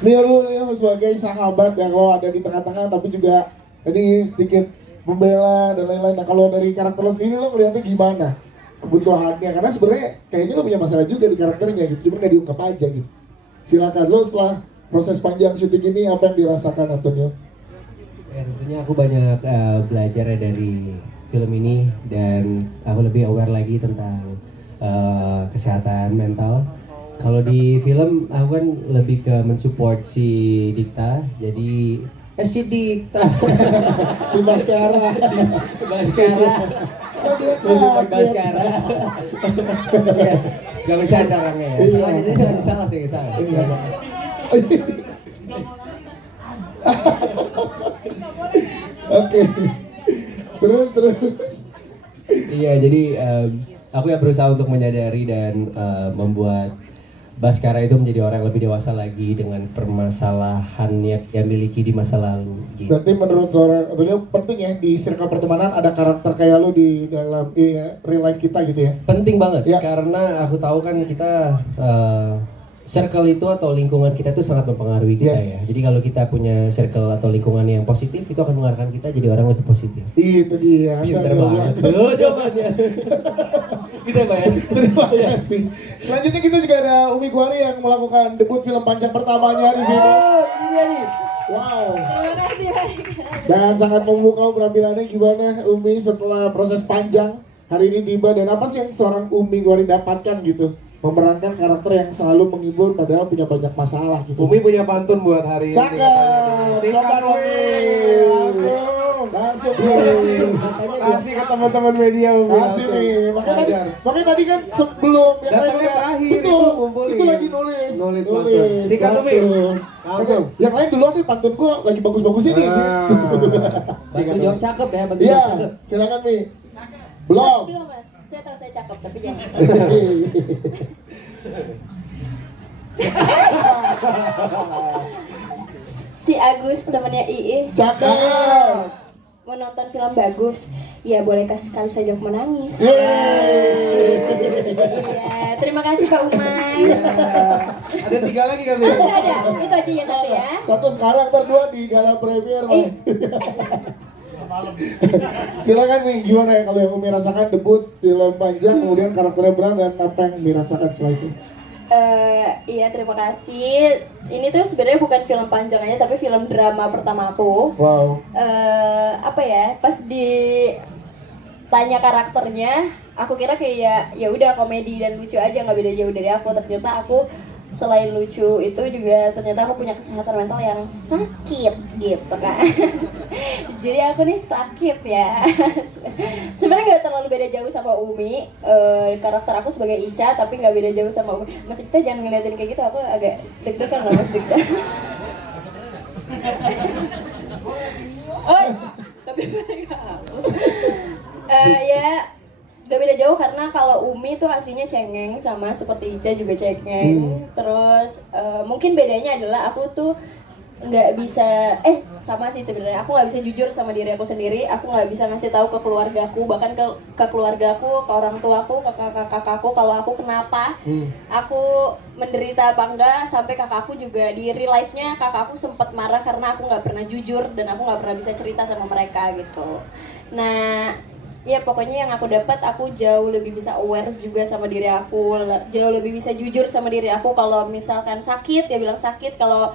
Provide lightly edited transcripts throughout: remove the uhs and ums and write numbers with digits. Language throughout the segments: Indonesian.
Nih lu nih sebagai sahabat yang lo ada di tengah-tengah tapi juga tadi sedikit membela dan lain-lain. Nah kalau dari karakter lo sendiri lo melihatnya gimana kebutuhannya? Karena sebenarnya kayaknya lo punya masalah juga di karakternya gitu, cuma nggak diungkap aja gitu. Silakan lo setelah proses panjang syuting ini apa yang dirasakan Antonio? Ya tentunya aku banyak belajar ya dari film ini dan aku lebih aware lagi tentang kesehatan mental. Kalau di film aku kan lebih ke mensupport si Dikta, jadi si Dikta, Si Baskara. Baskara, Oh, dia Baskara. Ya, suka bercanda orangnya ya. Salah, jadi salah sih, salah. Iya. Oke. Terus. Iya, jadi aku yang berusaha untuk menyadari dan membuat Baskara itu menjadi orang yang lebih dewasa lagi dengan permasalahan yang dia miliki di masa lalu. Gitu. Berarti menurut seorang Antonio penting ya di circle pertemanan ada karakter kayak lo di dalam real life kita gitu ya. Penting banget Ya. karena aku tahu kan kita circle itu atau lingkungan kita itu sangat mempengaruhi kita Yes. ya. Jadi kalau kita punya circle atau lingkungan yang positif itu akan mengarahkan kita jadi orang lebih positif. Itu dia. Pinter Antonio banget. Blanco. Tuh jawabannya. Gitu ya, Pak ya. Terima kasih. Selanjutnya kita juga ada Umi Guari yang melakukan debut film panjang pertamanya di sini. Oh, ini dia nih. Wow. Terima kasih Pak. Dan sangat memukau penampilannya gimana Umi setelah proses panjang hari ini tiba dan apa sih yang seorang Umi Guari dapatkan gitu? Memerankan karakter yang selalu menghibur padahal punya banyak masalah gitu. Umi punya pantun buat hari ini. Cakep. Coba Umi. Langsung Umi. Kasih ke teman-teman media Umi. Kasih nih. Makanya tadi kan sebelum yang lain Datangnya udah terakhir, betul. itu ngumpulin. Itu lagi nulis. Nulis pantun. Sikat, Umi. pantun. Langsung. Yang lain duluan nih pantun gua lagi bagus-bagus ini gitu. Bantu jawab cakep ya, bantu Iya, jawab cakep. silakan Mi. Belum. Belum Mas, saya tahu saya cakep tapi jangan. Si Agus temannya Iis Cakep. mau nonton film bagus, ya bolehkah sekali saja aku menangis? Yeay. Iya, terima kasih Pak Umay. Ada 3 lagi kan? Oh, enggak ada, itu aja ya satu ya. Satu sekarang berdua di gala premier, Mi. Silakan Mi, gimana ya kalau yang Umi rasakan debut film panjang kemudian karakternya berat dan apa yang dirasakan setelah itu? Iya terima kasih. Ini tuh sebenarnya bukan film panjang aja tapi film drama pertama aku. Wow. Apa ya? Pas ditanya karakternya, aku kira kayak ya udah komedi dan lucu aja nggak beda jauh dari aku. Ternyata aku selain lucu itu juga ternyata aku punya kesehatan mental yang sakit gitu kan. Jadi aku nih sakit ya. Sebenarnya nggak terlalu beda jauh sama Umi. Karakter aku sebagai Ica tapi nggak beda jauh sama Umi. Mas Dikta jangan ngeliatin kayak gitu, aku agak deg-degan lah Mas Dikta. Oh, tapi mereka ya gak beda jauh karena kalau Umi tuh aslinya cengeng sama seperti Ica juga cengeng. Terus mungkin bedanya adalah aku tuh nggak bisa sama sih sebenarnya aku nggak bisa jujur sama diri aku sendiri. Aku nggak bisa ngasih tahu ke keluargaku, bahkan ke keluargaku, ke orang tuaku, ke kakak-kakakku kalau aku kenapa, aku menderita apa enggak. Sampai kakakku juga di real life-nya kakakku sempat marah karena aku nggak pernah jujur dan aku nggak pernah bisa cerita sama mereka gitu. Nah ya pokoknya yang aku dapat, aku jauh lebih bisa aware juga sama diri aku, jauh lebih bisa jujur sama diri aku. Kalau misalkan sakit ya bilang sakit, kalau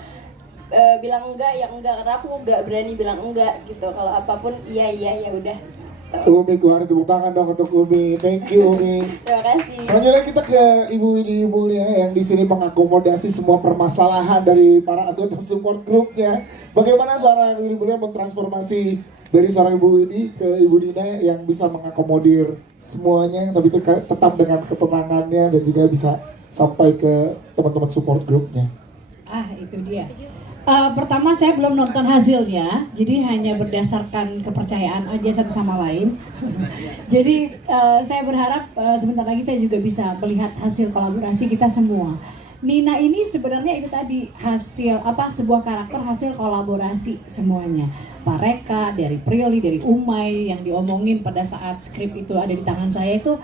bilang enggak ya enggak, karena aku enggak berani bilang enggak gitu. Kalau apapun iya ya udah gitu. Umi, gua tepuk tangan dong untuk Umi. Thank you Umi. Terima kasih. Selanjutnya kita ke Ibu Widi Mulia yang di sini mengakomodasi semua permasalahan dari para anggota support grupnya. Bagaimana seorang Widi Mulia mentransformasi dari seorang Ibu Widi ke Ibu Dina yang bisa mengakomodir semuanya, tapi tetap dengan ketenangannya dan juga bisa sampai ke teman-teman support grupnya. Itu dia. Pertama saya belum nonton hasilnya, jadi hanya berdasarkan kepercayaan aja satu sama lain. Jadi saya berharap sebentar lagi saya juga bisa melihat hasil kolaborasi kita semua. Nina ini sebenarnya itu tadi hasil sebuah karakter hasil kolaborasi semuanya. Pak Reka, dari Prilly, dari Umay yang diomongin pada saat skrip itu ada di tangan saya itu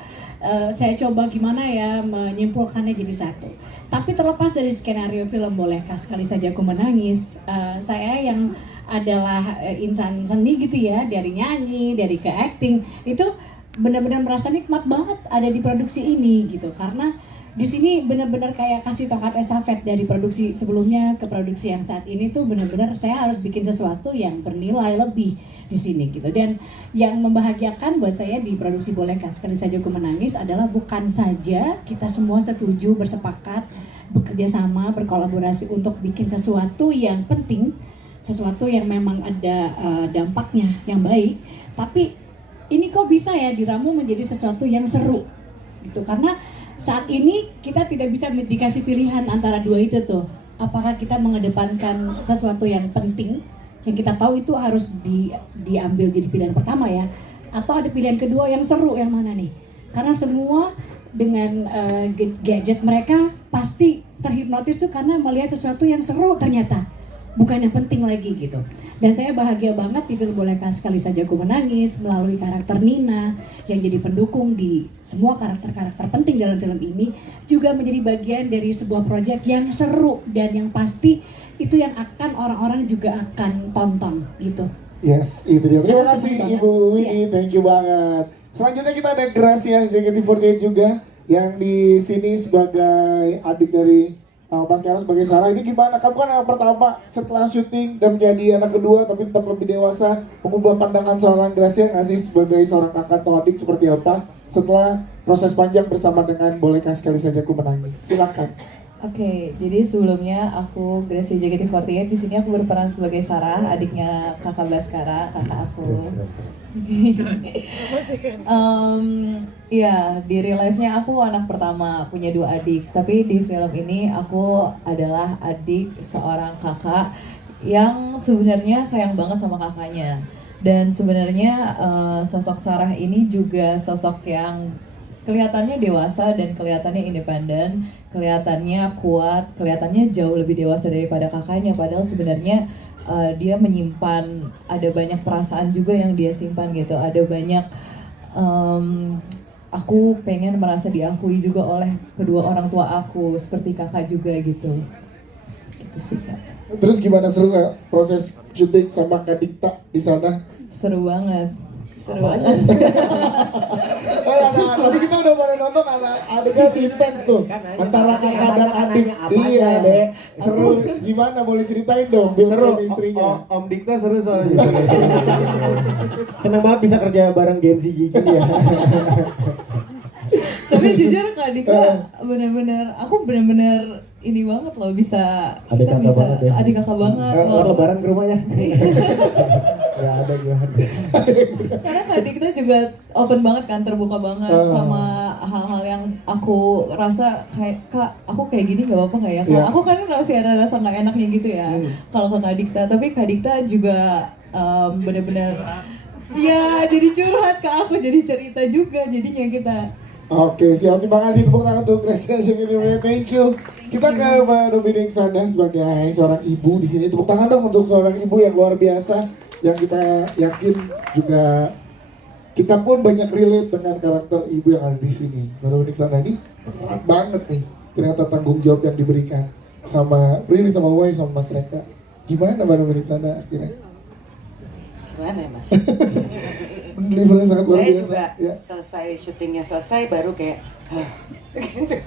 saya coba gimana ya menyimpulkannya jadi satu. Tapi terlepas dari skenario film Bolehkah Sekali Saja Aku Menangis, saya yang adalah insan seni gitu ya, dari nyanyi, dari ke acting, itu benar-benar merasa nikmat banget ada di produksi ini gitu, karena di sini benar-benar kayak kasih tongkat estafet dari produksi sebelumnya ke produksi yang saat ini tuh benar-benar saya harus bikin sesuatu yang bernilai lebih di sini gitu. Dan yang membahagiakan buat saya di produksi Bolehkah Sekali Saja Aku Menangis adalah bukan saja kita semua setuju, bersepakat, bekerja sama, berkolaborasi untuk bikin sesuatu yang penting, sesuatu yang memang ada dampaknya yang baik, tapi ini kok bisa ya diramu menjadi sesuatu yang seru gitu. Karena saat ini kita tidak bisa dikasih pilihan antara dua itu tuh. Apakah kita mengedepankan sesuatu yang penting, yang kita tahu itu harus diambil jadi pilihan pertama ya, atau ada pilihan kedua yang seru, yang mana nih? Karena semua dengan gadget mereka pasti terhipnotis tuh karena melihat sesuatu yang seru ternyata, bukan yang penting lagi gitu. Dan saya bahagia banget di film Bolehkah Sekali Saja Aku Menangis melalui karakter Nina yang jadi pendukung di semua karakter-karakter penting dalam film ini, juga menjadi bagian dari sebuah proyek yang seru dan yang pasti itu yang akan orang-orang juga akan tonton gitu. Yes, itu dia. Terima Terima kasih kasih Ibu banget. Winnie, thank you banget. Selanjutnya kita ada Gracia JKT48 juga yang di sini sebagai adik dari Mas Kara sebagai Sarah. Ini gimana? Kamu kan anak pertama setelah syuting dan menjadi anak kedua tapi tetap lebih dewasa. Mengubah pandangan seorang Gracia ngasih sebagai seorang kakak atau adik seperti apa setelah proses panjang bersama dengan Bolehkah Sekali Saja Aku Menangis. Silakan. Oke, jadi sebelumnya aku Gracia JKT48, di sini aku berperan sebagai Sarah, adiknya kakak Baskara, kakak aku. Iya, di real life-nya aku anak pertama, punya 2 adik. Tapi di film ini aku adalah adik seorang kakak yang sebenarnya sayang banget sama kakaknya. Dan sebenarnya sosok Sarah ini juga sosok yang kelihatannya dewasa dan kelihatannya independen, kelihatannya kuat, kelihatannya jauh lebih dewasa daripada kakaknya. Padahal sebenarnya dia menyimpan, ada banyak perasaan juga yang dia simpan gitu. Ada banyak, aku pengen merasa diakui juga oleh kedua orang tua aku, seperti kakak juga gitu. Itu sih Kak. Terus gimana, seru nggak proses syuting sama Kak Dikta di sana? Seru banget. Seru banget. Tadi kita udah pada nonton ada adegan intens tuh antara kakak dan adik. Iya, deh. Seru. Gimana? Boleh ceritain dong build Seru. chemistry-nya. Om Dikta seru soalnya. Seneng banget bisa kerja bareng Gen Z gini ya. Tapi jujur Kak Dika aku bener-bener ini banget loh, bisa Adik kita kakak bisa banget ya. adik kakak banget Ntar loh. lebaran ke rumah ya. Ya ada gimana. Karena Kak Dikta juga open banget kan, terbuka banget sama hal-hal yang aku rasa kayak, Kak aku kayak gini gak apa-apa gak ya? Kalau aku kan masih ada rasa gak enaknya gitu ya kalau ke Kak Dikta. Tapi Kak Dikta juga bener-bener ya jadi curhat ke aku, jadi cerita juga jadinya kita. Oke, siap. Terima kasih, tepuk tangan untuk Gracia JKT48. Thank you. Kita ke Mbak Dominic Sanda sebagai seorang ibu di sini. Tepuk tangan dong untuk seorang ibu yang luar biasa, yang kita yakin juga kita pun banyak relate dengan karakter ibu yang ada di sini. Mbak Dominic Sanda ini berat banget nih ternyata tanggung jawab yang diberikan sama Prilly, sama Woy, sama Mas Reka. Gimana Mbak Dominic Sanda akhirnya? Gimana ya Mas? Livernya sangat luar Saya biasa. juga Ya. selesai syutingnya selesai baru kayak gitu.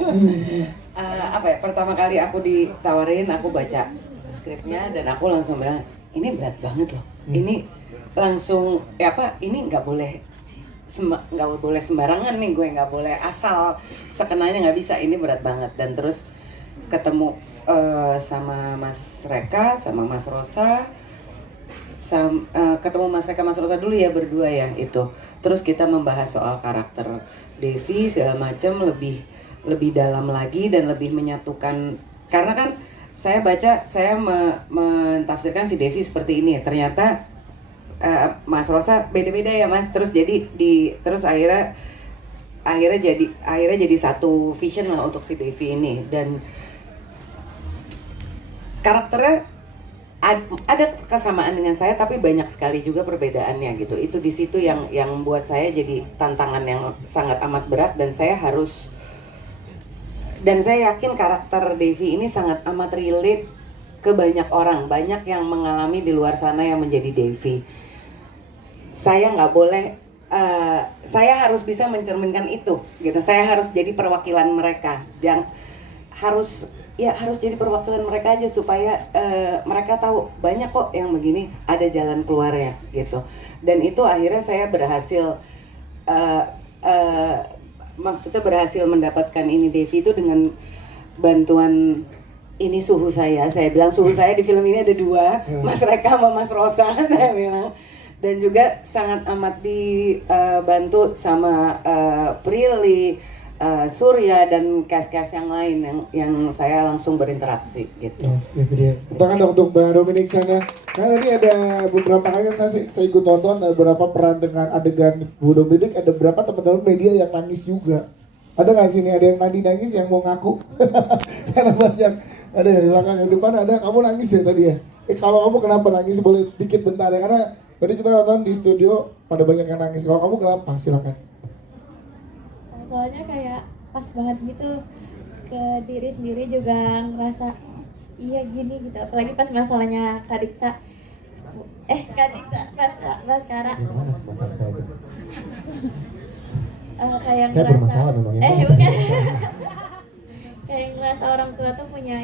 Apa ya, pertama kali aku ditawarin, aku baca skripnya dan aku langsung bilang ini berat banget loh. Ini langsung ini nggak boleh sembarangan nih, gue nggak boleh asal sekenanya, nggak bisa, ini berat banget. Dan terus ketemu sama Mas Reka, sama Mas Rosa, ketemu Mas Reka, Mas Rosa dulu ya, berdua ya itu. Terus kita membahas soal karakter Devi segala macam lebih dalam lagi dan lebih menyatukan, karena kan saya baca, saya mentafsirkan si Devi seperti ini, ternyata Mas Rosa beda-beda ya Mas. Terus jadi terus akhirnya jadi satu vision lah untuk si Devi ini. Dan karakternya ada kesamaan dengan saya tapi banyak sekali juga perbedaannya gitu. Itu di situ yang buat saya jadi tantangan yang sangat amat berat, dan saya yakin karakter Devi ini sangat amat relate ke banyak orang, banyak yang mengalami di luar sana yang menjadi Devi. Saya nggak boleh, saya harus bisa mencerminkan itu gitu. Saya harus jadi perwakilan mereka, yang harus jadi perwakilan mereka aja supaya mereka tahu banyak kok yang begini, ada jalan keluarnya gitu. Dan itu akhirnya saya berhasil maksudnya berhasil mendapatkan ini Devi itu dengan bantuan ini suhu saya bilang suhu saya di film ini ada 2, Mas Reka sama Mas Rosa saya bilang. Dan juga sangat amat dibantu sama Prilly, Surya dan cast-cast yang lain yang saya langsung berinteraksi gitu. Yes, itu dia. Tangan dong untuk Mbak Dominic sana. Karena ini ada beberapa kali kan saya ikut tonton, ada beberapa peran dengan adegan Bu Dominic, ada beberapa teman-teman media yang nangis juga. Ada nggak sini ada yang nangis yang mau ngaku? Karena banyak. Ada yang di belakang, yang depan ada. Kamu nangis ya tadi ya? Kalau kamu kenapa nangis boleh dikit bentar ya? Karena tadi kita nonton di studio pada banyak yang nangis. Kalau kamu kenapa? Silakan. Soalnya kayak pas banget gitu, ke diri sendiri juga ngerasa iya gini gitu. Apalagi pas masalahnya Kadikta, pas Baskara kayak Saya ngerasa bermasalah memang ya. bukan kayak ngerasa orang tua tuh punya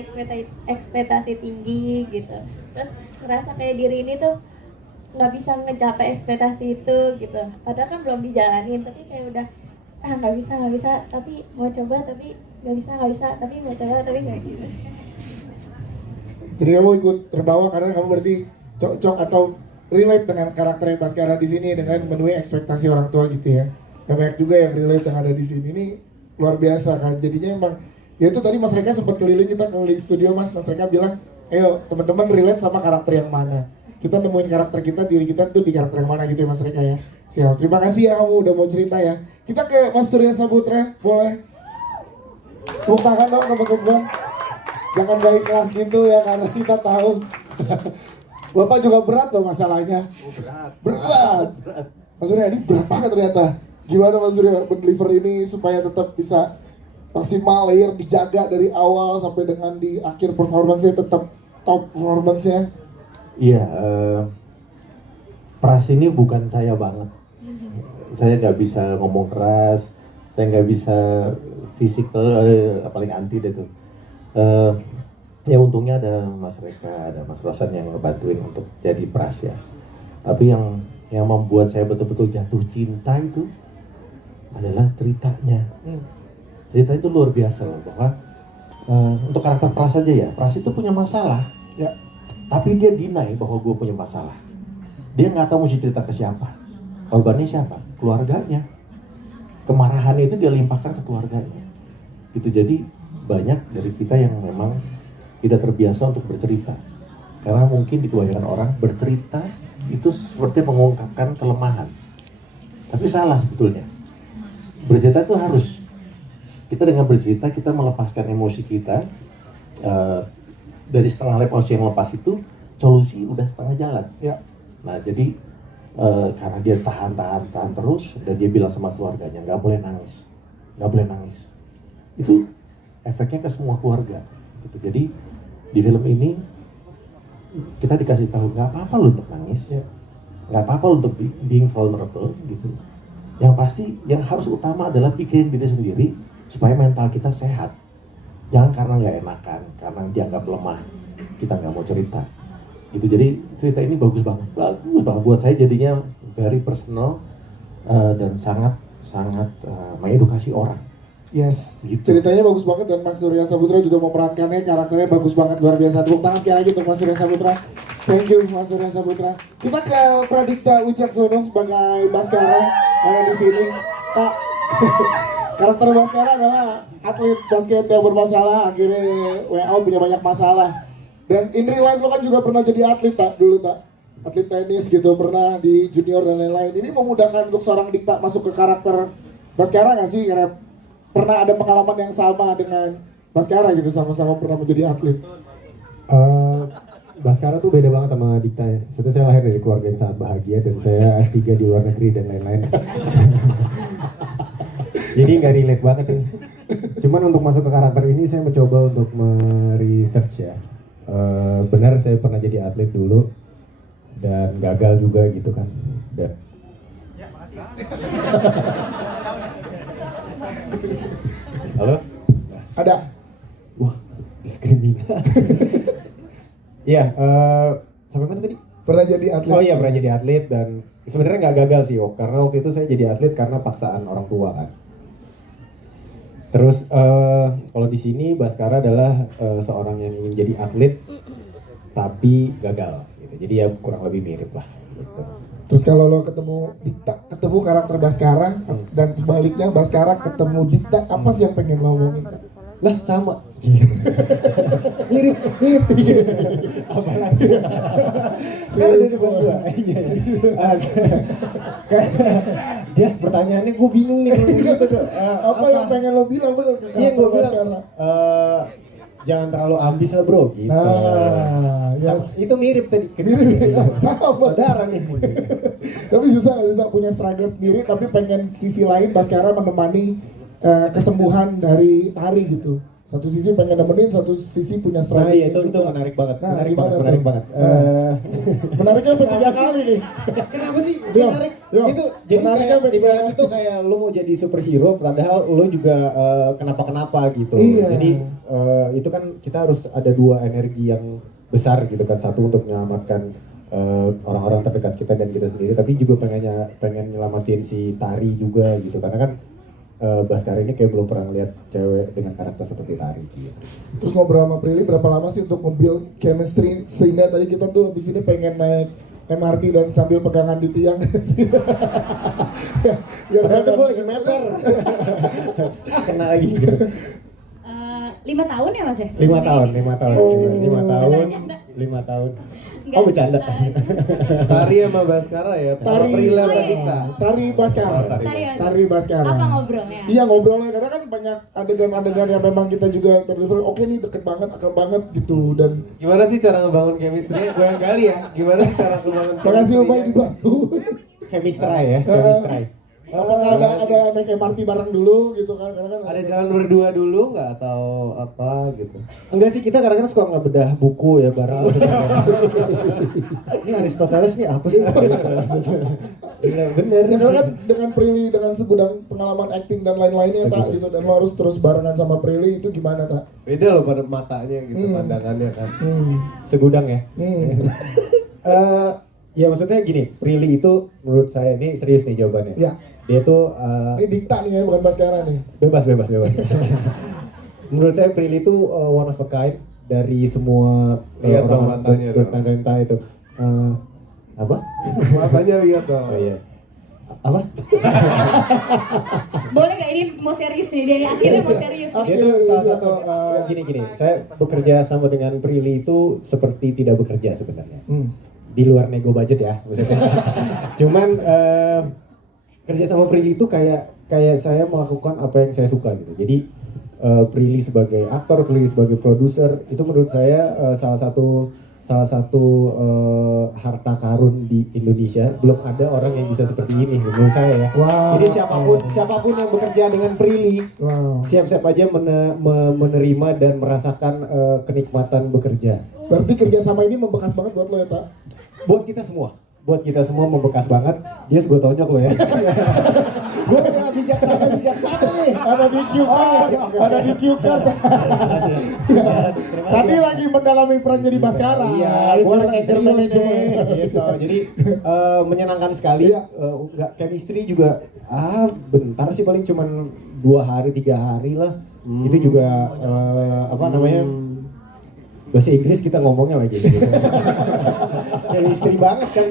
ekspektasi tinggi gitu, terus ngerasa kayak diri ini tuh nggak bisa ngecapai ekspektasi itu gitu, padahal kan belum dijalanin, tapi kayak udah nggak bisa tapi mau coba, tapi nggak bisa tapi mau coba, tapi nggak gitu. Jadi kamu ikut terbawa karena kamu berarti cocok atau relate dengan karakter yang Baskara di sini dengan memenuhi ekspektasi orang tua gitu ya. Dan banyak juga yang relate yang ada di sini. Ini luar biasa kan. Jadinya emang ya itu tadi Mas Reka sempat keliling studio Mas Reka bilang, ayo teman-teman relate sama karakter yang mana. Kita nemuin karakter kita, diri kita tuh di karakter yang mana gitu ya Mas Reka ya. Siap. Terima kasih ya kamu udah mau cerita ya. Kita ke Mas Surya Saputra, boleh? Tepuk tangan dong teman-teman. Jangan gak ikhlas gitu ya karena kita tahu. Bapak juga berat loh masalahnya. Berat. Mas Surya ini berat banget ternyata. Gimana Mas Surya mendeliver ini supaya tetap bisa maksimal, layer dijaga dari awal sampai dengan di akhir performance-nya tetap top performance-nya? Iya, Pras ini bukan saya banget. Saya nggak bisa ngomong keras, saya nggak bisa physical, paling anti deh tuh. Ya untungnya ada Mas Reka, ada Mas Rosan yang ngebantuin untuk jadi Pras ya. Tapi yang membuat saya betul-betul jatuh cinta itu adalah ceritanya. Cerita itu luar biasa loh, bahwa untuk karakter Pras aja ya, Pras itu punya masalah. Ya. Tapi dia deny bahwa gue punya masalah. Dia nggak tahu mesti cerita ke siapa. Korbannya siapa? Keluarganya. Kemarahannya itu dia limpahkan ke keluarganya. Itu jadi banyak dari kita yang memang tidak terbiasa untuk bercerita. Karena mungkin di kebanyakan orang bercerita itu seperti mengungkapkan kelemahan. Tapi salah sebetulnya. Bercerita itu harus. Kita dengan bercerita kita melepaskan emosi kita. Dari setengah emosi yang lepas itu solusi udah setengah jalan. Ya. Nah jadi karena dia tahan terus dan dia bilang sama keluarganya nggak boleh nangis, itu efeknya ke semua keluarga. Gitu. Jadi di film ini kita dikasih tahu nggak apa-apa lo untuk nangis, nggak apa-apa lo untuk being vulnerable gitu. Yang pasti yang harus utama adalah pikirin diri sendiri supaya mental kita sehat. Jangan karena nggak enakan, karena dianggap lemah, kita nggak mau cerita. Gitu. Jadi cerita ini bagus banget buat saya, jadinya very personal dan sangat mengedukasi orang. Yes, Gitu. ceritanya bagus banget dan Mas Surya Saputra juga memerankannya, karakternya bagus banget, luar biasa. Tepuk tangan sekali lagi untuk Mas Surya Saputra. Thank you Mas Surya Saputra. Kita ke Pradikta Wicaksono sebagai Baskara yang di sini. Kak, karakter Baskara adalah atlet basket yang bermasalah, akhirnya WO punya banyak masalah. Dan in real life lo kan juga pernah jadi atlet tak dulu tak? Atlet tenis gitu, pernah di junior dan lain-lain. Ini memudahkan untuk seorang Dikta masuk ke karakter Baskara nggak sih? Karena pernah ada pengalaman yang sama dengan Baskara gitu, sama-sama pernah menjadi atlet. Baskara tuh beda banget sama Dikta ya. Sebetulnya saya lahir dari keluarga yang sangat bahagia dan saya S3 di luar negeri dan lain-lain. Jadi nggak relate banget ini. Cuman untuk masuk ke karakter ini saya mencoba untuk meresearch ya. Benar saya pernah jadi atlet dulu dan gagal juga gitu kan. Halo? Ada. Wah, diskriminasi. Iya, sampai mana tadi? Pernah jadi atlet. Oh iya, pernah jadi atlet dan sebenarnya nggak gagal sih, karena waktu itu saya jadi atlet karena paksaan orang tua kan. Terus kalau di sini Baskara adalah seorang yang ingin jadi atlet tapi gagal gitu. Jadi ya kurang lebih mirip lah gitu. Terus kalau lo ketemu Dikta, ketemu karakter Baskara dan sebaliknya Baskara ketemu Dikta, apa sih yang pengen lo omongin? Lah sama. Mirip. Apalagi. Kan ada depan gua. Iya. Dia pertanyaannya gue bingung nih kalau gitu. Apa yang pengen lo bilang bener ke karakter Baskara? Jangan terlalu ambis lah bro gitu. Nah, yes. Itu mirip tadi. Mirip, sama. Saudara nih. Tapi susah nggak punya struggle sendiri, tapi pengen sisi lain Baskara menemani kesembuhan dari tari gitu. Satu sisi pengen nemenin, satu sisi punya Nah strategi. iya itu menarik banget. Nah, menarik banget. Menariknya sampai 3 kali nih. Kenapa sih Yo, menarik? yo. Itu jadi Menariknya kayak sampai 3 ibarat kali. itu kayak lo mau jadi superhero padahal lo juga kenapa-kenapa gitu. Iya. Jadi itu kan kita harus ada dua energi yang besar gitu kan. Satu untuk menyelamatkan orang-orang terdekat kita dan kita sendiri, tapi juga pengen nyelamatin si Tari juga gitu. Karena kan Baskara ini kayak belum pernah ngeliat cewek dengan karakter seperti Tari gitu. Terus ngobrol sama Prilly berapa lama sih untuk nge-build chemistry sehingga tadi kita tuh abis ini pengen naik MRT dan sambil pegangan di tiang. Biar Padahal gue lagi meter. Kena lagi gitu. 5 tahun ya mas ya? 5 tahun. Oh. 5 tahun. Oh bercanda. Tari sama Baskara ya. Tari Prila sama Dikta. Tari Baskara. Tari Baskara. Apa ngobrolnya? Iya ngobrolnya karena kan banyak adegan-adegan yang memang kita juga terdeliver. Oke nih deket banget, akrab banget gitu dan. Gimana sih cara ngebangun chemistry? Gue yang kali ya. Gimana sih cara ngebangun? Makasih Ubay dibantu. Chemistry ya. Chemistry. Apakah ada naik MRT bareng dulu gitu kan? Karena kan Ada jalan berdua dulu nggak atau apa gitu? Enggak sih, kita kadang-kadang suka ngebedah buku ya bareng. Ini Aristoteles nih apa sih? Iya bener. Ya karena kan dengan Prilly dengan segudang pengalaman acting dan lain-lainnya tak gitu dan lo harus terus barengan sama Prilly itu gimana tak? Beda loh pada matanya gitu, pandangannya kan. Segudang ya. Ya maksudnya gini, Prilly itu menurut saya ini serius nih jawabannya. Ya. Dia tuh Ini Dikta nih ya bukan Baskara nih. bebas. Menurut saya Prilly itu one of a kind dari semua Lihat dong orang matanya dong. bertalenta itu. Apa? Matanya lihat dong. Oh iya. Apa? Boleh gak ini mau serius nih, dari akhirnya mau serius nih. Dia tuh salah satu gini. Saya bekerja sama dengan Prilly itu seperti tidak bekerja sebenarnya. Di luar nego budget ya maksudnya. Cuman kerja sama Prilly itu kayak saya melakukan apa yang saya suka gitu. Jadi Prilly sebagai aktor, Prilly sebagai produser itu menurut saya salah satu harta karun di Indonesia. Belum ada orang yang bisa seperti ini menurut saya ya. Wow. Jadi siapapun yang bekerja dengan Prilly siap-siap aja menerima dan merasakan kenikmatan bekerja. Berarti kerjasama ini membekas banget buat lo ya tak? Buat kita semua membekas banget. Dia gue tonjok lo ya. Gue gak bijaksana nih. Ada di cue card. Tadi lagi mendalami peran jadi Baskara. Iya, gue lagi Anger management. gitu. Jadi menyenangkan sekali. Nggak chemistry juga. Bentar sih paling cuman 2 hari 3 hari lah. Itu juga bahasa Inggris kita ngomongnya lagi gitu. Chemistry banget kan.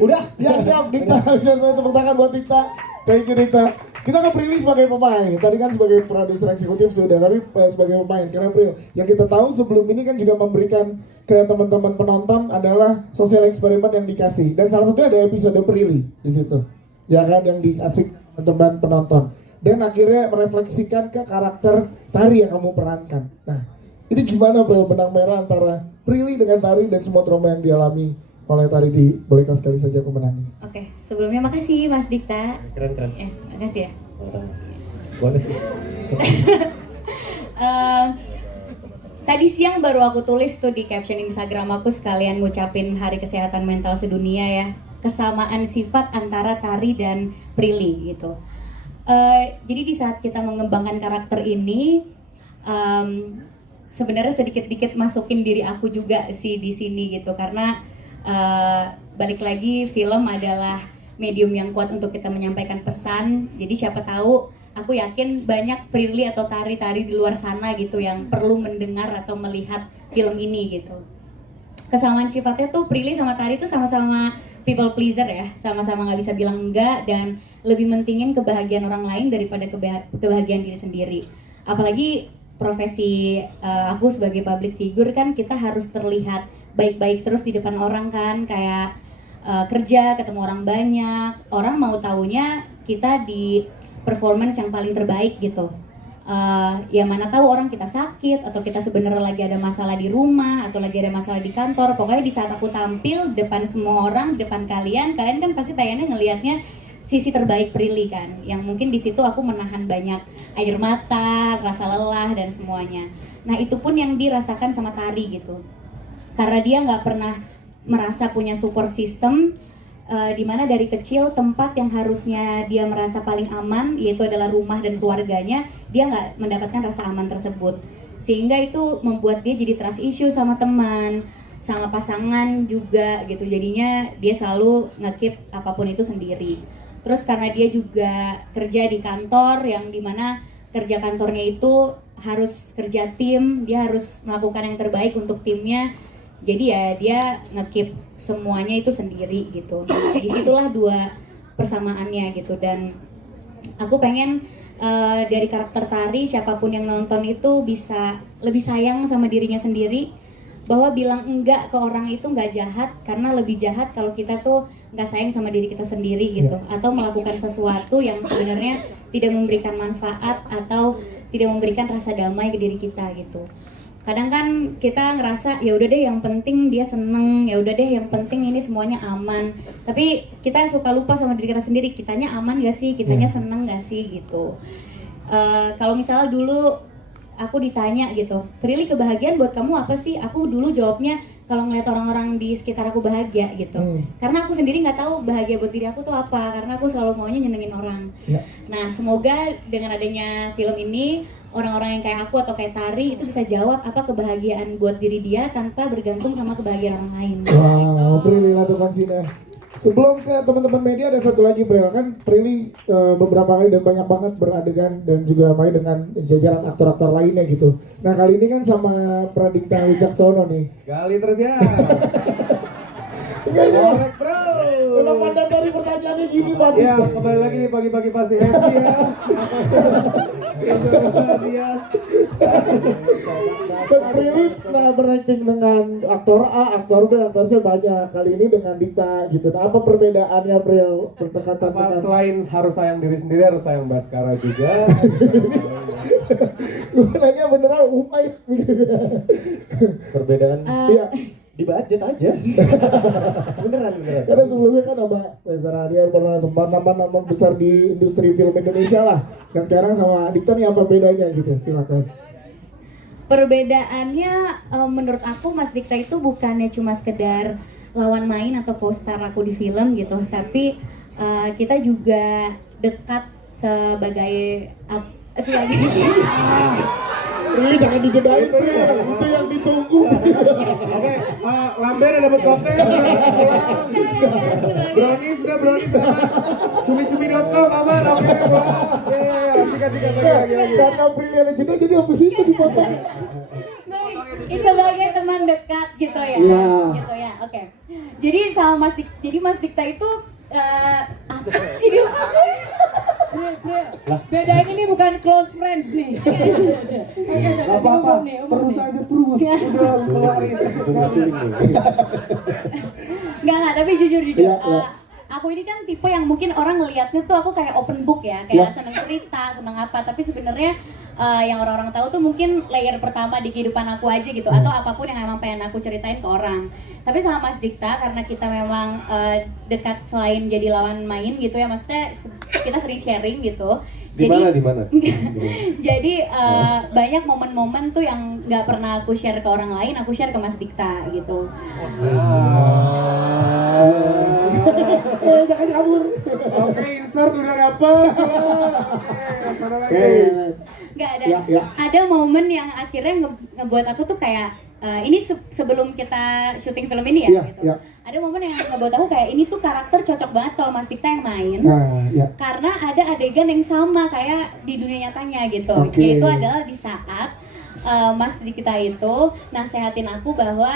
Udah. Ya siap Dikta. Saya tepuk tangan buat Dikta. Thank you Dikta. Kita ke Prilly sebagai pemain. Tadi kan sebagai produser eksekutif sudah, tapi sebagai pemain. Karena Pril, yang kita tahu sebelum ini kan juga memberikan ke teman-teman penonton adalah sosial eksperimen yang dikasih. Dan salah satunya ada episode Prilly di situ. Ya kan yang dikasih teman penonton. Dan akhirnya merefleksikan ke karakter Tari yang kamu perankan. Nah, Ini gimana Pril benang merah antara Prilly dengan Tari dan semua trauma yang dialami oleh Tari di Bolehkah Sekali Saja Aku Menangis? Oke, sebelumnya makasih Mas Dikta. Keren. Makasih ya. Boleh sih. Tadi siang baru aku tulis tuh di caption Instagram aku sekalian ngucapin Hari Kesehatan Mental Sedunia ya. Kesamaan sifat antara Tari dan Prilly gitu. Jadi di saat kita mengembangkan karakter ini, sebenarnya sedikit-sedikit masukin diri aku juga sih di sini gitu, karena balik lagi film adalah medium yang kuat untuk kita menyampaikan pesan. Jadi siapa tahu, aku yakin banyak Prilly atau Tari-Tari di luar sana gitu yang perlu mendengar atau melihat film ini gitu. Kesamaan sifatnya tuh Prilly sama Tari tuh sama-sama people pleaser ya, sama-sama nggak bisa bilang enggak dan lebih mentingin kebahagiaan orang lain daripada kebahagiaan diri sendiri. Apalagi profesi aku sebagai public figure kan, kita harus terlihat baik-baik terus di depan orang kan, kayak kerja ketemu orang banyak, orang mau taunya kita di performance yang paling terbaik gitu. Ya mana tahu orang kita sakit atau kita sebenarnya lagi ada masalah di rumah atau lagi ada masalah di kantor. Pokoknya di saat aku tampil depan semua orang, depan kalian kan pasti pengennya ngelihatnya sisi terbaik Prilly kan. Yang mungkin di situ aku menahan banyak air mata, rasa lelah dan semuanya. Nah itu pun yang dirasakan sama Tari gitu. Karena dia nggak pernah merasa punya support system. Dimana dari kecil tempat yang harusnya dia merasa paling aman, yaitu adalah rumah dan keluarganya, dia nggak mendapatkan rasa aman tersebut, sehingga itu membuat dia jadi trust issue sama teman, sama pasangan juga gitu. Jadinya dia selalu nge-keep apapun itu sendiri. Terus karena dia juga kerja di kantor yang dimana kerja kantornya itu harus kerja tim, dia harus melakukan yang terbaik untuk timnya. Jadi ya dia nge-keep semuanya itu sendiri gitu. Nah, disitulah dua persamaannya gitu. Dan aku pengen dari karakter Tari, siapapun yang nonton itu bisa lebih sayang sama dirinya sendiri. Bahwa bilang enggak ke orang itu nggak jahat, karena lebih jahat kalau kita tuh nggak sayang sama diri kita sendiri gitu. Atau melakukan sesuatu yang sebenarnya tidak memberikan manfaat atau tidak memberikan rasa damai ke diri kita gitu. Kadang kan kita ngerasa ya udah deh yang penting dia seneng, ya udah deh yang penting ini semuanya aman. Tapi kita suka lupa sama diri kita sendiri, kitanya aman gak sih, kitanya seneng gak sih gitu. Kalau misalnya dulu aku ditanya gitu, Prilly kebahagiaan buat kamu apa sih? Aku dulu jawabnya kalau ngeliat orang-orang di sekitar aku bahagia gitu. Karena aku sendiri nggak tahu bahagia buat diri aku tuh apa, karena aku selalu maunya nyenengin orang. Nah semoga dengan adanya film ini, orang-orang yang kayak aku atau kayak Tari itu bisa jawab apa kebahagiaan buat diri dia tanpa bergantung sama kebahagiaan orang lain. Wow, Prilly lakukan sini. Sebelum ke teman-teman media ada satu lagi Pril, kan Prilly beberapa kali dan banyak banget beradegan dan juga main dengan jajaran aktor-aktor lainnya gitu. Nah kali ini kan sama Pradikta Wicaksono nih. Gali terus ya. Enggak ini. Korek bro. Memang mandatory pertanyaannya gini Pak. Ya kembali lagi nih pagi-pagi pasti happy ya. Kan Prilly berakting dengan aktor A, aktor B, aktor C banyak. Kali ini dengan Dikta gitu. Nah apa perbedaannya Pril? Pendekatan dengan Selain harus sayang diri sendiri, harus sayang Baskara juga. gue nanya beneran umai gitu. Perbedaan Iya. di budget aja. beneran. Karena sebelumnya kan sama Reza Radian pernah sempat nama-nama besar di industri film Indonesia lah. Dan sekarang sama Dikta nih apa bedanya gitu? Silakan. Perbedaannya menurut aku Mas Dikta itu bukannya cuma sekedar lawan main atau co-star aku di film gitu, tapi kita juga dekat sebagai Ini jangan dijedain Pril, itu yang ditunggu. Oke, Lamber udah dapat koktel. Brownies sudah brownies. Cumi-cumi.com aman. Oke, Karena Pril yang jeda jadi habis itu dipotong. sebagai teman dekat gitu ya. Gitu ya. Oke. Jadi sama Mas Dikta itu apa sih dia? Bedain ini bukan close friends nih. Gak apa-apa, terus aja terus. Udah keluarin. Enggak, tapi jujur. Aku ini kan tipe yang mungkin orang ngelihatnya tuh aku kayak open book ya, kayak seneng cerita, seneng apa. Tapi sebenarnya yang orang-orang tahu tuh mungkin layer pertama di kehidupan aku aja gitu, atau apapun yang emang pengen aku ceritain ke orang. Tapi sama Mas Dikta, karena kita memang dekat selain jadi lawan main gitu ya, maksudnya kita sering sharing gitu. Di mana? Jadi banyak momen-momen tuh yang nggak pernah aku share ke orang lain, aku share ke Mas Dikta gitu. Jangan kabur. Oke, insert udah dapet. Nggak ada momen yang akhirnya ngebuat aku tuh kayak ini sebelum kita syuting film ini ya gitu. Ada momen yang ngebuat aku kayak ini tuh karakter cocok banget kalau Mas Dikta yang main. Karena ada adegan yang sama kayak di dunia nyatanya gitu. Yaitu adalah di saat Mas Dikta itu nasehatin aku bahwa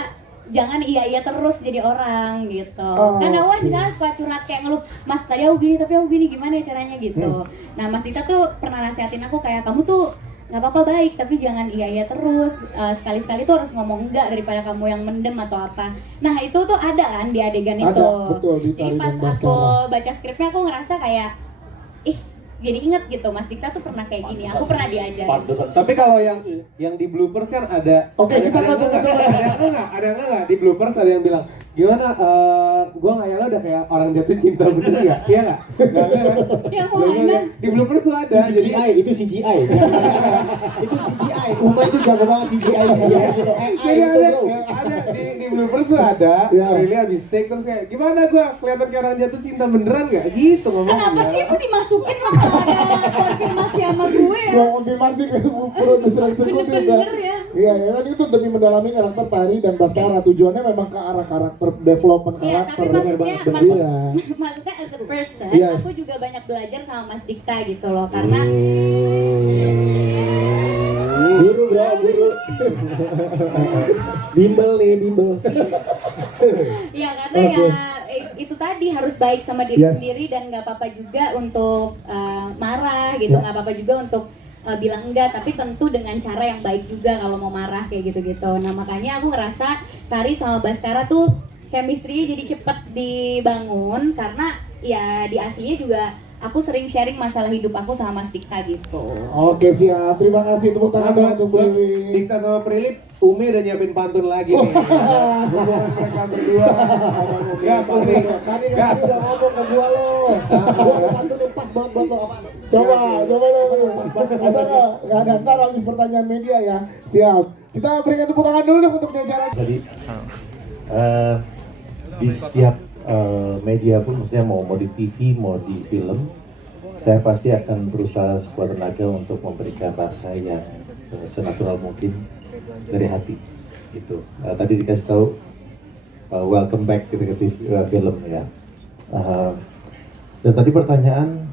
jangan iya terus jadi orang gitu. Kan Awan misalnya suka curhat kayak ngeluh, Mas tadi aku gini tapi aku gini, gimana ya caranya gitu. Nah Mas Dikta tuh pernah nasehatin aku kayak kamu tuh nggak apa-apa baik tapi jangan iya terus, sekali-sekali tuh harus ngomong enggak daripada kamu yang mendem atau apa. Nah itu tuh ada kan di adegan itu. Betul, jadi pas aku baca skripnya aku ngerasa kayak jadi inget gitu, Mas Dikta tuh pernah kayak gini, aku pernah diajarin. Tapi kalau yang di bloopers kan ada. Oke, kita ada nggak di bloopers ada yang bilang gimana? Gua ngayalnya udah kayak orang jatuh cinta bener nggak? Iya nggak? Nggak ada kan? Ya mana? Di bloopers tuh ada. Jadi itu CGI. Itu CGI. Uma itu jago banget CGI. Jadi ada di bloopers tuh ada. Really habis take terus kayak gimana gua kelihatan kayak orang jatuh cinta beneran nggak? Gitu ngomongnya. Kenapa sih itu dimasukin loh? Ada konfirmasi sama gue ya. Mau konfirmasi ke produser eksekutif ya. Iya, kan itu demi mendalami karakter Tari dan Baskara. Tujuannya memang ke arah karakter development karakter. Iya, tapi maksudnya as a person, aku juga banyak belajar sama Mas Dikta gitu loh, karena Guru. Bimbel. Iya karena ya itu tadi harus baik sama diri sendiri dan nggak apa-apa juga untuk marah gitu, nggak apa-apa juga untuk bilang enggak, tapi tentu dengan cara yang baik juga kalau mau marah kayak gitu-gitu. Nah makanya aku ngerasa Tari sama Baskara tuh chemistry jadi cepet dibangun karena ya di aslinya juga aku sering sharing masalah hidup aku sama Mas Dikta gitu. Oke siap, terima kasih tepuk tangan dong untuk Prilly. Dikta sama Prilly, Umi udah nyiapin pantun lagi nih. Hubungan mereka berdua. Gas, Umi. Tadi udah ngomong ke gua lo. Gua ada pantun yang pas banget buat lo. Coba dong. Ada nggak? Nggak ada, ntar habis pertanyaan media ya. Siap. Kita berikan tepuk tangan dulu dong untuk jajaran. Jadi di setiap media pun, maksudnya mau di TV, mau di film, saya pasti akan berusaha sekuat tenaga untuk memberikan rasa yang senatural mungkin dari hati. Gitu. Tadi dikasih tahu welcome back gitu ke film ya. Dan tadi pertanyaan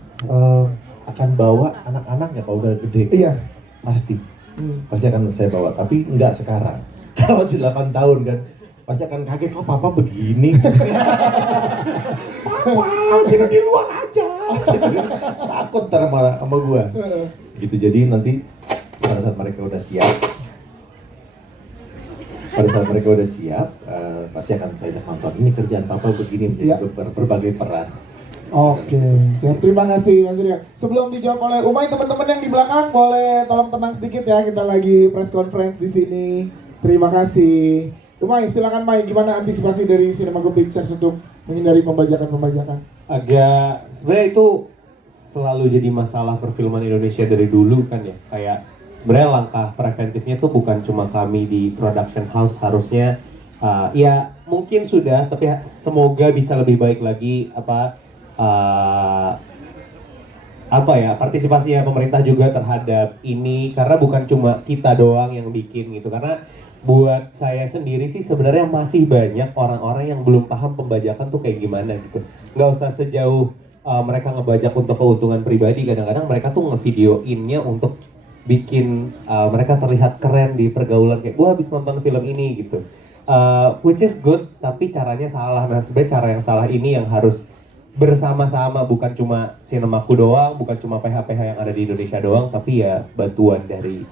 akan bawa anak-anak ya kalau udah gede? Iya. Pasti akan saya bawa, tapi nggak sekarang. Kalau masih 8 tahun kan. Pasti akan kaget, kok papa begini? Papa, kita di luar aja. Takut ntar sama gua. Gitu, jadi nanti pada saat mereka udah siap, pasti akan saya ajak nonton. Ini kerjaan papa begini, berbagai peran. Oke, siap. Terima kasih Mas Ria. Sebelum dijawab oleh Umay, teman-teman yang di belakang boleh tolong tenang sedikit ya. Kita lagi press conference di sini. Terima kasih. Umay, silakan Mai, gimana antisipasi dari Cinema Go Pictures untuk menghindari pembajakan? Agak, sebenarnya itu selalu jadi masalah perfilman Indonesia dari dulu kan ya. Kayak sebenarnya langkah preventifnya tuh bukan cuma kami di production house harusnya ya mungkin sudah, tapi semoga bisa lebih baik lagi partisipasinya pemerintah juga terhadap ini, karena bukan cuma kita doang yang bikin gitu. Karena buat saya sendiri sih sebenarnya masih banyak orang-orang yang belum paham pembajakan tuh kayak gimana gitu. Nggak usah sejauh mereka ngebajak untuk keuntungan pribadi, kadang-kadang mereka tuh ngevideoinnya untuk bikin mereka terlihat keren di pergaulan, kayak gua habis nonton film ini gitu. Which is good, tapi caranya salah. Nah sebenarnya cara yang salah ini yang harus bersama-sama, bukan cuma Cinemaku doang, bukan cuma PH-PH yang ada di Indonesia doang, tapi ya bantuan dari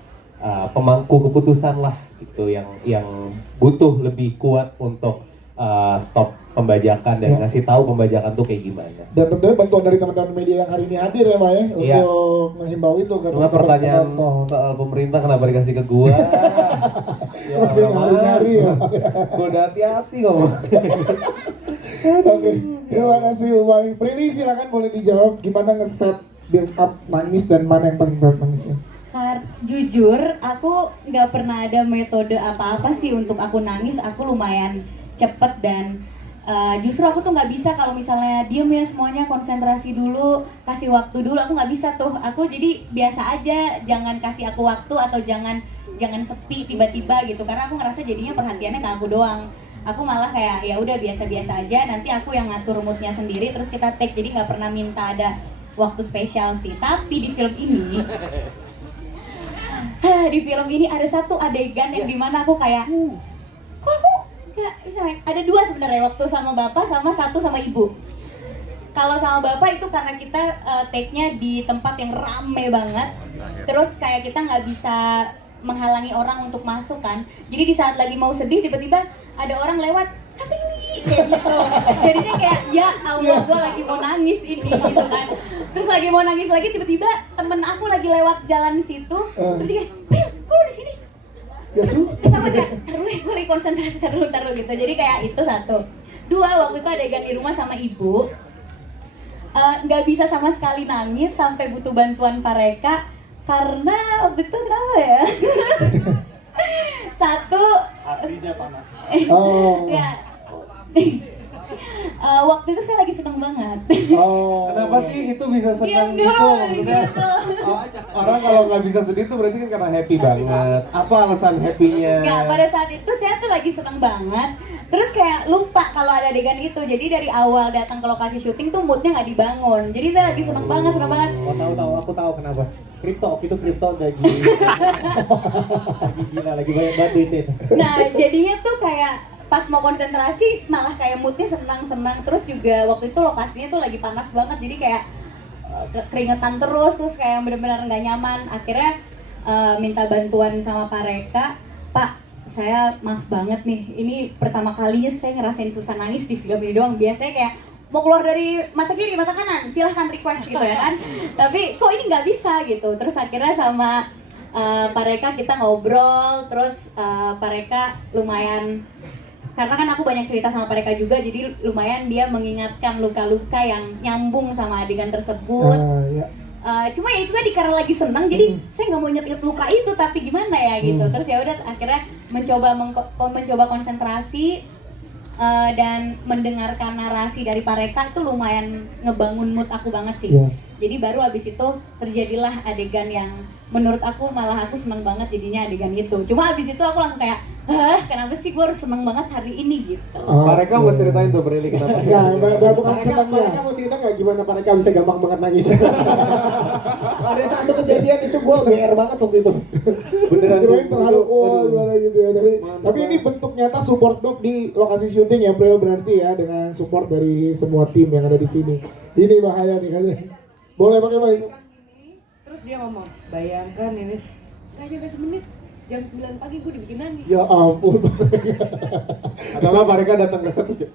pemangku keputusan lah gitu, yang butuh lebih kuat untuk stop pembajakan dan ngasih tahu pembajakan tuh kayak gimana. Dan tentunya bantuan dari teman-teman media yang hari ini hadir ya, Pak ya, Iya. untuk menghimbau itu ke Cuma teman-teman pertanyaan penonton. soal pemerintah kenapa dikasih ke gua? Ya, Oke, nyari-nyari ya. Gua udah hati-hati ngomong. Oke, terima kasih Bang Prilly, silakan boleh dijawab gimana ngeset build up nangis dan mana yang paling berat nangisnya? Jujur, aku nggak pernah ada metode apa-apa sih untuk aku nangis. Aku lumayan cepet dan justru aku tuh nggak bisa kalau misalnya diem ya semuanya, konsentrasi dulu, kasih waktu dulu. Aku nggak bisa tuh. Aku jadi biasa aja, jangan kasih aku waktu atau jangan sepi tiba-tiba gitu. Karena aku ngerasa jadinya perhatiannya ke aku doang. Aku malah kayak ya udah biasa-biasa aja. Nanti aku yang ngatur moodnya sendiri. Terus kita take. Jadi nggak pernah minta ada waktu spesial sih. Tapi di film ini ada satu adegan yang dimana aku kayak kok aku gak misalnya ada dua sebenarnya, waktu sama bapak sama satu sama ibu. Kalau sama bapak itu karena kita take-nya di tempat yang rame banget, terus kayak kita nggak bisa menghalangi orang untuk masuk kan. Jadi di saat lagi mau sedih tiba-tiba ada orang lewat, Aprili kayak gitu. Jadinya kayak ya Allah, gue lagi mau nangis ini gitu kan. Terus lagi mau nangis lagi tiba-tiba temen aku lagi lewat jalan situ, terus dia, Pril, kok lu di sini? Ya Sama kayak, taruh gue lagi konsentrasi, taruh gitu. Jadi kayak itu satu. Dua, waktu itu adegan di rumah sama ibu, nggak bisa sama sekali nangis sampai butuh bantuan Pak Reka karena waktu itu kenapa ya? Satu, hatinya panas. Ya. Waktu itu saya lagi seneng banget. Kenapa sih itu bisa senang gitu? dulu, Maksudnya, orang kalau nggak bisa sedih tuh berarti kan karena happy banget. Apa alasan happy-nya? Nggak, pada saat itu saya tuh lagi seneng banget. Terus kayak lupa kalau ada adegan itu. Jadi dari awal datang ke lokasi syuting tuh moodnya nggak dibangun. Jadi saya lagi seneng banget. Oh tahu, aku tahu kenapa. Kripto lagi gila, lagi banyak banget itu. Nah jadinya tuh kayak pas mau konsentrasi malah kayak moodnya senang-senang. Terus juga waktu itu lokasinya tuh lagi panas banget, jadi kayak keringetan terus kayak benar-benar nggak nyaman. Akhirnya minta bantuan sama Pak Reka. Pak, saya maaf banget nih, ini pertama kalinya saya ngerasain susah nangis di film ini doang. Biasanya kayak mau keluar dari mata kiri, mata kanan, silahkan request gitu ya kan. Tapi kok ini nggak bisa gitu. Terus akhirnya sama Pak Reka kita ngobrol. Terus Pak Reka lumayan, karena kan aku banyak cerita sama Pak Reka juga, jadi lumayan dia mengingatkan luka-luka yang nyambung sama adegan tersebut. Cuma ya itu tadi karena lagi senang, jadi saya nggak mau inget-inget luka itu, tapi gimana ya gitu. Terus ya udah akhirnya mencoba konsentrasi dan mendengarkan narasi dari Pak Reka itu lumayan ngebangun mood aku banget sih. Jadi baru abis itu terjadilah adegan yang menurut aku malah aku seneng banget jadinya adegan itu. Cuma abis itu aku langsung kayak, kenapa sih gue harus seneng banget hari ini gitu. Pak Reka mau ceritain tuh Prilly kenapa sih? Bukan senangnya. Mereka mau cerita nggak gimana mereka bisa gampang banget nangis? Ada satu kejadian itu gue GR banget waktu itu. Beneran. Kirain terharu, gimana gitu ya. Tapi ini bentuk nyata support dog di lokasi syuting ya, Pril, berarti ya, dengan support dari semua tim yang ada di sini. Ini bahaya nih katanya. Boleh pakai mic. Terus dia ngomong, bayangkan ini gak nyampe semenit, jam 9 pagi gue dibikin nangis. Ya ampun. Atau nggak Pak Reka datang ke set terus dia,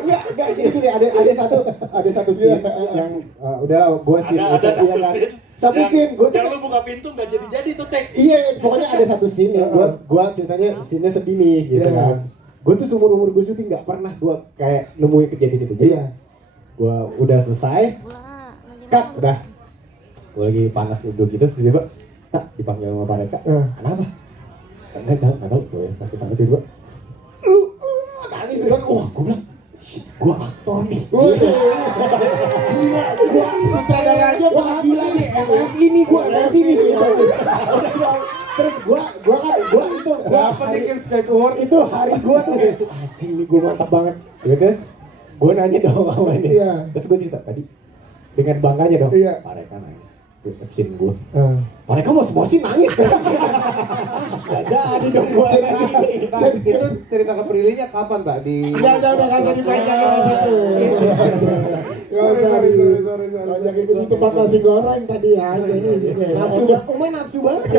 Enggak, gini, ada satu scene yang udahlah gue scene. Ada satu scene, gue yang lu buka pintu nggak jadi tuh tek. Iya, pokoknya ada satu scene yang gue ceritanya scene-nya sedih nih gitu kan. Gue tuh seumur gue syuting nggak pernah gue kayak nemuin kejadian itu. Jadi gue udah selesai, cut, udah. Gue lagi panas udah gitu, tiba-tiba dipanggil sama Pak Reka. Kenapa? Enggak tahu, gue pas kesana tiba-tiba nangis kan, wah gue bilang, gue aktor nih. Gila, gue sutradaranya gila nih, ini gue nanti nih. Terus gue itu apa bikin Choice Award itu hari gue tuh anjing nih, gue mantap banget. Terus gue nanya dong sama ini. Terus gue cerita tadi dengan bangganya dong, Pak Reka nangis. scene gue. Mereka mau semua sih nangis kan? Gak jadi dong gue. Nah, itu cerita ke Prilly-nya kapan Pak? Udah gak usah dipanjangin di situ. Gak usah dipanjangin di tempat nasi goreng tadi ya. Umay nafsu banget.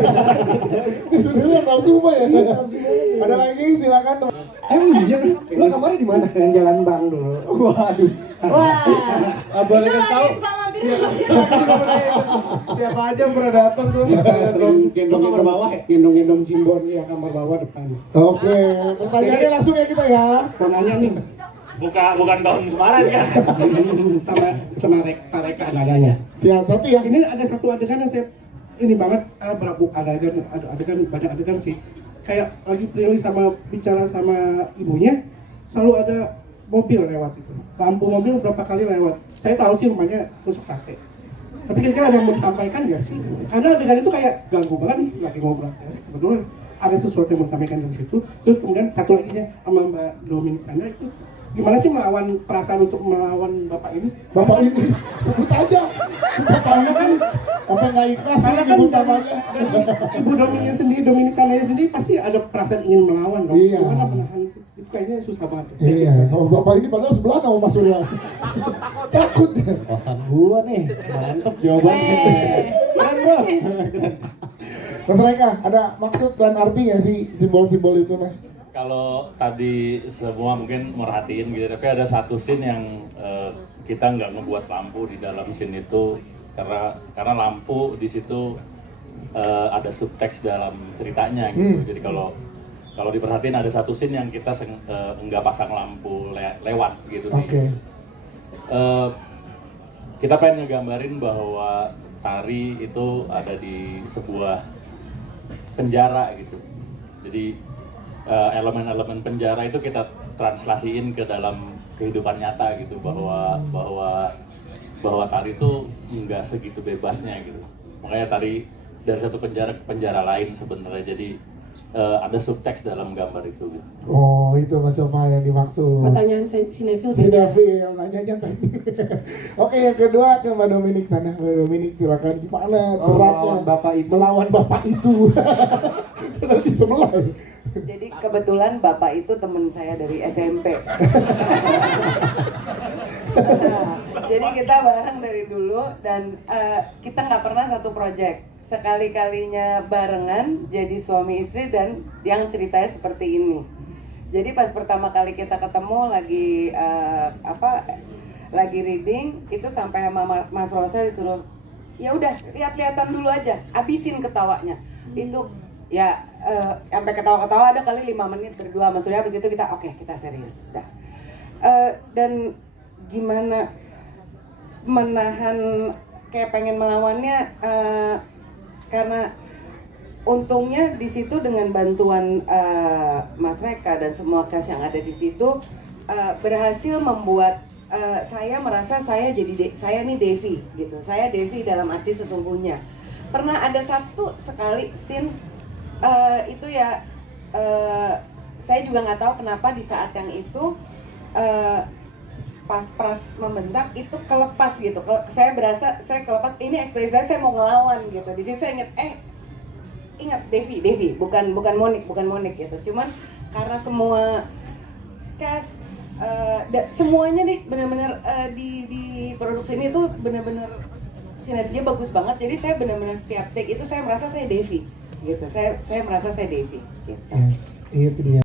Sebenarnya nafsu Umay ya. Ada lagi silakan. Iya, lo kamarnya di mana? Yang Jalan Bang dulu. Waduh. Wah. Boleh Itu tahu? lagi suka mampir. Siapa aja yang pernah datang tuh? Lo kamar bawah ya? Gendong-gendong Jimbon ya kamar bawah depan. Oke, pertanyaannya langsung ya kita ya. Konanya nih Bukan tahun kemarin kan? sama Reka adanya. Siap, satu ya. Ini ada satu adegan yang saya ini banget adegan banyak adegan sih. Kayak lagi Prilly sama bicara sama ibunya, selalu ada mobil lewat itu. Lampu mobil berapa kali lewat. Saya tahu sih rumahnya tusuk sate. Tapi kira-kira ada yang mau disampaikan nggak sih? Karena adegan itu kayak ganggu banget nih, lagi ngobrol saya sih. Kebetulan ada sesuatu yang mau disampaikan dari situ. Terus kemudian satu lagi sama Mbak Dominik sana itu gimana sih melawan perasaan untuk melawan bapak ini? Bapak ini sebut aja. Bapak ini kan apa nggak ikhlas ya nyebut namanya. Ibu Dominik sananya sendiri pasti ada perasaan ingin melawan dong. Iya. Gimana menahan itu? Itu kayaknya susah banget. Iya, kalau bapak ini padahal sebelah sama Mas Surya. Takut. Kosan gua nih, mantep jawabannya. Mas Reka, ada maksud dan arti nggak sih simbol-simbol itu Mas? Kalau tadi semua mungkin merhatiin gitu, tapi ada satu scene yang kita nggak ngebuat lampu di dalam scene itu karena lampu di situ ada subteks dalam ceritanya gitu. Jadi kalau diperhatiin ada satu scene yang kita nggak pasang lampu lewat gitu sih. Oke. Kita pengen ngegambarin bahwa Tari itu ada di sebuah penjara gitu. Jadi elemen-elemen penjara itu kita translasiin ke dalam kehidupan nyata gitu, bahwa Tari itu nggak segitu bebasnya gitu. Makanya Tari dari satu penjara ke penjara lain sebenarnya. Jadi ada subteks dalam gambar itu gitu. Oh, itu Mas Sofan yang dimaksud. Pertanyaan Sinevil. Sinevil yang nanya tadi. Oke, yang kedua ke Mbak Dominik sana. Mbak Dominik silakan, gimana beratnya melawan bapak itu. Di sebelah. Jadi kebetulan bapak itu teman saya dari SMP. Jadi kita bareng dari dulu dan kita nggak pernah satu project. Sekali-kalinya barengan jadi suami istri dan yang ceritanya seperti ini. Jadi pas pertama kali kita ketemu lagi lagi reading itu sampai sama Mas Rosa disuruh ya udah lihat-lihatan dulu aja, abisin ketawanya. Itu ya sampai ketawa-ketawa ada kali 5 menit berdua Mas Surya, habis itu kita oke, kita serius dah. Dan gimana menahan kayak pengen melawannya karena untungnya di situ dengan bantuan Mas Reka dan semua cast yang ada di situ berhasil membuat saya merasa saya jadi saya nih Devi gitu. Saya Devi dalam arti sesungguhnya. Pernah ada satu sekali scene itu ya saya juga nggak tahu kenapa di saat yang itu pas pras membentak itu kelepas gitu. Saya berasa saya kelepas, ini ekspresi saya mau ngelawan gitu. Di sini saya ingat Devi bukan Monik gitu. Cuman karena semua cast semuanya deh benar-benar di produksi ini tuh benar-benar sinerginya bagus banget. Jadi saya benar-benar setiap take itu saya merasa saya Devi gitu. Saya merasa saya Devi gitu. Yes, itu dia.